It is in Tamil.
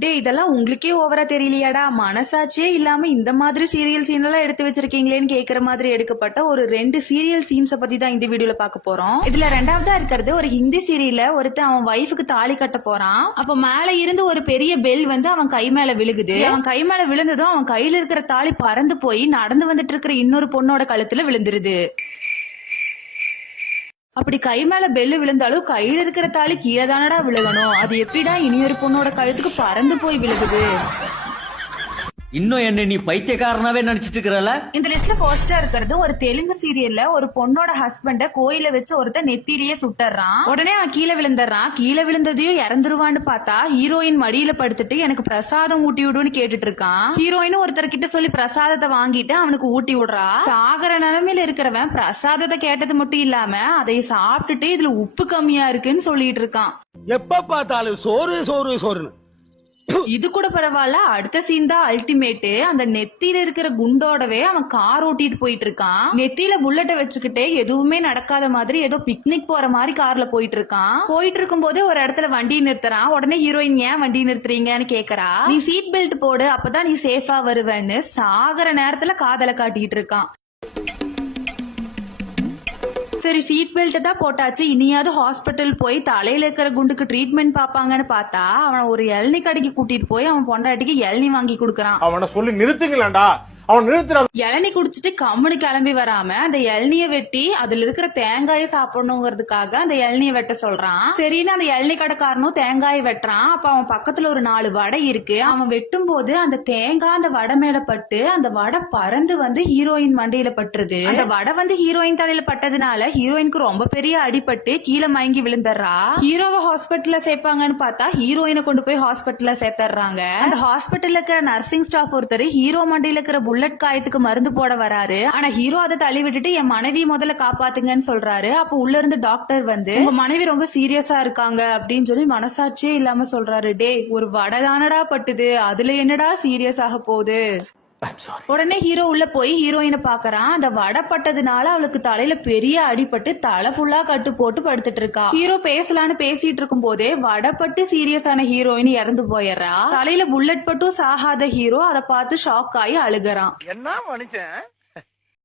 டே இதெல்லாம் உங்களுக்கே ஓவரா தெரியலையாடா? மனசாட்சியே இல்லாம இந்த மாதிரி சீரியல் சீன் எல்லாம் எடுத்து வச்சிருக்கீங்களேன்னு கேக்குற மாதிரி எடுக்கப்பட்ட ஒரு 2 சீரியல் சீன்ஸ பத்தி தான் இந்த வீடியோல பார்க்க போறோம். இதுல ரெண்டாவதா இருக்கிறது ஒரு ஹிந்தி சீரியல்ல ஒருத்தன் அவன் வைஃபுக்கு தாலி கட்ட போறான். அப்ப மேல இருந்து ஒரு பெரிய பெல் வந்து அவன் கை மேல விழுகுது. அவன் கை மேல விழுந்ததும் அவன் கையில இருக்கிற தாலி பறந்து போய் நடந்து வந்துட்டு இருக்கிற இன்னொரு பொண்ணோட கழுத்துல விழுந்துருது. அப்படி கை மேல பெல்லு விழுந்தாலும் கையில இருக்கிற தாலி கீழே தானடா விழுகணும். அது எப்படிடா இனியொரு பொண்ணோட கழுத்துக்கு பறந்து போய் விழுகுது? இன்னும் என்ன நீ பைத்தியக்காரனாவே நினைச்சிட்டு இருக்கிறல? இந்த லிஸ்ட்ல ஃபர்ஸ்டா இருக்கிறது ஒரு தெலுங்கு சீரியல்ல ஒரு பொண்ணோட ஹஸ்பண்ட கோயில வச்சு ஒருத்தர் நெத்திலேயே சுட்டுறான். உடனே அவன் கீழே விழுந்துறான். கீழே விழுந்ததையும் இறந்துருவான்னு பார்த்தா ஹீரோயின் மடியில படுத்துட்டு எனக்கு பிரசாதம் ஊட்டி விடுன்னு கேட்டுட்டு இருக்கான். ஹீரோயினும் ஒருத்தர் கிட்ட சொல்லி பிரசாதத்தை வாங்கிட்டு அவனுக்கு ஊட்டி விடுறா. சாகர நிலைமையில இருக்கிறவன் பிரசாதத்தை கேட்டது மட்டும் இல்லாம அதை சாப்பிட்டுட்டு இதுல உப்பு கம்மியா இருக்குன்னு சொல்லிட்டு இருக்கான். எப்ப பார்த்தாலும் சோறு சோறு சோறுன்னு. இது கூட பரவாயில்ல, அடுத்த சீன் தான் அல்டிமேட். அந்த நெத்தியில இருக்கிற குண்டோடவே அவன் கார் ஓட்டிட்டு போயிட்டு இருக்கான். நெத்தியில புல்லட்டை வச்சுக்கிட்டே எதுவுமே நடக்காத மாதிரி ஏதோ பிக்னிக் போற மாதிரி கார்ல போயிட்டு இருக்கான். போயிட்டு இருக்கும் போதே ஒரு இடத்துல வண்டி நிறுத்துறான். உடனே ஹீரோயின் ஏன் வண்டி நிறுத்துறீங்கன்னு கேக்குறா. நீ சீட் பெல்ட் போடு அப்பதான் நீ சேஃபா வருவேன்னு சாகர நேரத்துல காதல காட்டிட்டு இருக்கான். சரி சீட் பெல்ட் தான் போட்டாச்சு, இனியாவது ஹாஸ்பிட்டல் போய் தலையில இருக்கிற குண்டுக்கு ட்ரீட்மெண்ட் பாப்பாங்கன்னு பார்த்தா அவனை ஒரு இளநீ கடைக்கு கூட்டிட்டு போய் அவன் பொண்டாட்டிக்கு இளநீ வாங்கி கொடுக்கறான். அவனை சொல்லி நிறுத்துங்களேன்டா. அவன் நிறுத்துற இளநீ குடிச்சிட்டு கம்முனு கிளம்பி வராம அந்த இளநிய வெட்டி அதுல இருக்கிற தேங்காயை சாப்பிடணுங்கிறதுக்காக அந்த இளநிய வெட்ட சொல்றான். சரின்னு அந்த இளநீ கடைக்காரனும் தேங்காயை வெட்டுறான். அப்ப அவன் பக்கத்துல ஒரு 4 வடை இருக்கு. அவன் வெட்டும் போது அந்த தேங்காய் அந்த வடை மேல பட்டு அந்த வடை பறந்து வந்து ஹீரோயின் மண்டையில பட்டுருது. அந்த வடை வந்து ஹீரோயின் தலையில பட்டதுனால ஹீரோயினுக்கு ரொம்ப பெரிய அடிபட்டு கீழே மயங்கி விழுந்துடுறா. ஹீரோவை ஹாஸ்பிட்டல்ல சேர்ப்பாங்கன்னு பார்த்தா ஹீரோயினை கொண்டு போய் ஹாஸ்பிட்டல்ல சேர்த்துறாங்க. அந்த ஹாஸ்பிட்டல்ல இருக்கிற நர்சிங் ஸ்டாஃப் ஒருத்தர் ஹீரோ மண்டையில இருக்கிற புல்லட் காயத்துக்கு மருந்து போட வராரு. ஆனா ஹீரோ அதை தள்ளி விட்டுட்டு என் மனைவி முதல்ல காப்பாத்துங்கன்னு சொல்றாரு. அப்ப உள்ள இருந்து டாக்டர் வந்து உங்க மனைவி ரொம்ப சீரியஸா இருக்காங்க அப்படின்னு சொல்லி மனசாட்சியே இல்லாம சொல்றாரு. டே ஒரு வடை தானடா பட்டுது, அதுல என்னடா சீரியஸ் ஆக போகுது? உடனே ஹீரோ உள்ள போய் ஹீரோயினை பாக்குறான். அந்த வடை பட்டதுனால அவளுக்கு தலையில பெரிய அடிபட்டு தலை ஃபுல்லா கட்டு போட்டு படுத்துட்டு இருக்கா. ஹீரோ பேசலான்னு பேசிட்டு இருக்கும் போதே வடை பட்டு சீரியஸான ஹீரோயின் இறந்து போயிடுறா. தலையில புல்லட் பட்டும் சாகாத ஹீரோ அதை பார்த்து ஷாக் ஆகி அழுகுறான். என்ன மனுஷன்